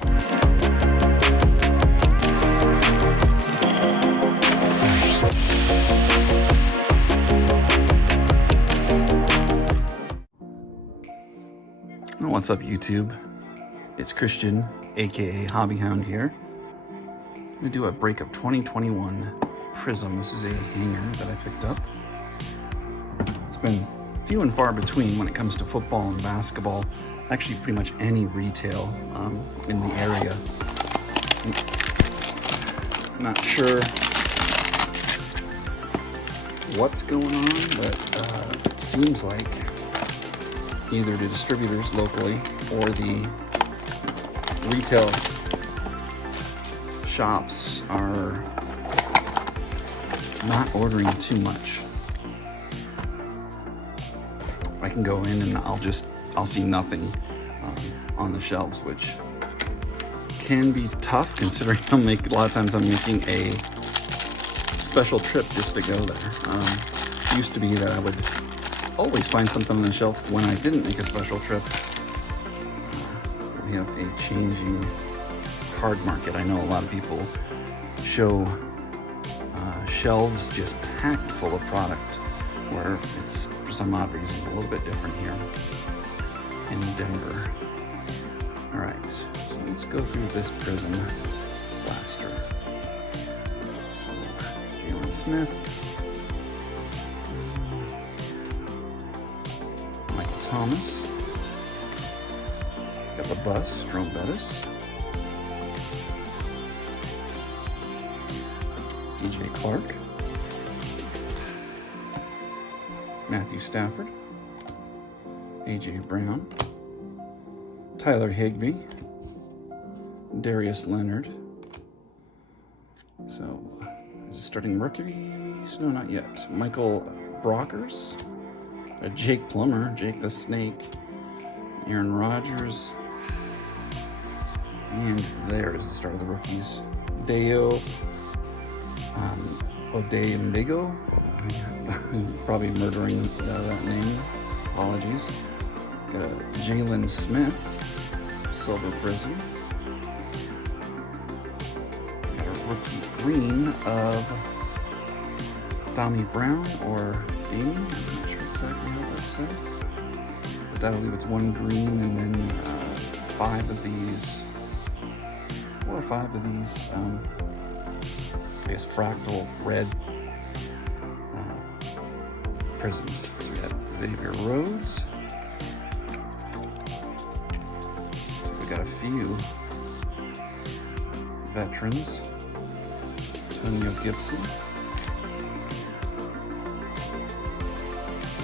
What's up, YouTube? It's Christian, aka Hobby Hound here. I'm gonna do a break of 2021 Prizm. This is a hanger that I picked up. It's been few and far between when it comes to football and basketball. Actually, pretty much any retail in the area. Not sure what's going on, but it seems like either the distributors locally or the retail shops are not ordering too much. I can go in and I'll see nothing on the shelves, which can be tough considering a lot of times I'm making a special trip just to go there. It used to be that I would always find something on the shelf when I didn't make a special trip. We have a changing card market. I know a lot of people show shelves just packed full of product, where it's, for some odd reason, a little bit different here in Denver. All right, so let's go through this Prizm blaster. Jalen Smith, Thomas, got the bus, Strome Bettis, DJ Clark, Matthew Stafford, AJ Brown, Tyler Higbee, Darius Leonard. So, is it starting rookies? No, not yet. Michael Brockers. Jake Plummer, Jake the Snake, Aaron Rodgers, and there's the start of the rookies. Deo Odeyembigo, probably murdering that name, apologies. Got a Jalen Smith, Silver Prizm. Got a rookie green of Tommy Brown or Damien, I'm not sure exactly how that's said, but I believe it's one green and then 4 or 5 of these, I guess fractal red Prizms. So we got Xavier Rhodes. So we got a few veterans. Antonio Gibson.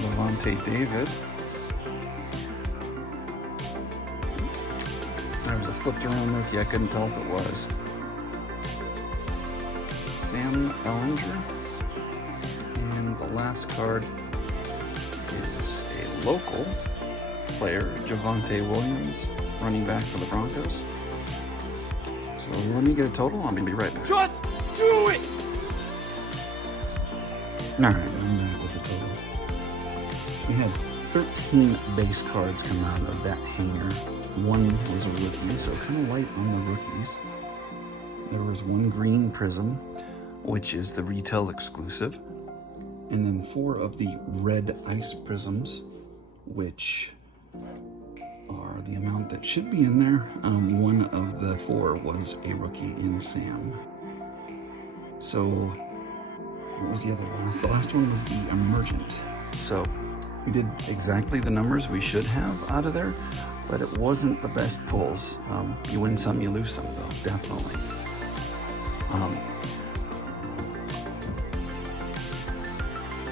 Levante David. There was a flipped around rookie, I couldn't tell if it was. Sam Ellinger. And the last card is a local player, Javonte Williams, running back for the Broncos. So let me get a total, I'm gonna be right back. Just do it! Alright, I'm back with the total. We had 13 base cards come out of that hanger. One was a rookie, so kind of light on the rookies. There was one green Prizm, which is the retail exclusive, and then 4 of the red ice Prizms, which are the amount that should be in there. One of the 4 was a rookie in Sam. So, what was the other last? The last one was the Emergent. So, we did exactly the numbers we should have out of there, but it wasn't the best pulls. You win some, you lose some, though, definitely.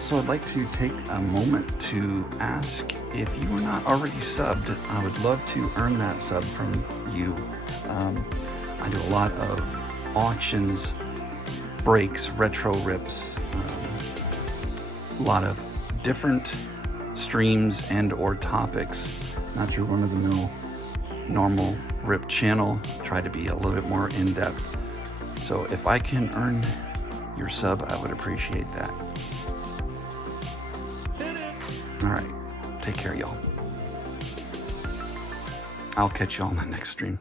So I'd like to take a moment to ask if you are not already subbed. I would love to earn that sub from you. I do a lot of auctions, breaks, retro rips, a lot of different streams and or topics. Not your run-of-the-mill normal rip channel. Try to be a little bit more in-depth. So if I can earn your sub, I would appreciate that. All right, take care, y'all. I'll catch y'all in the next stream.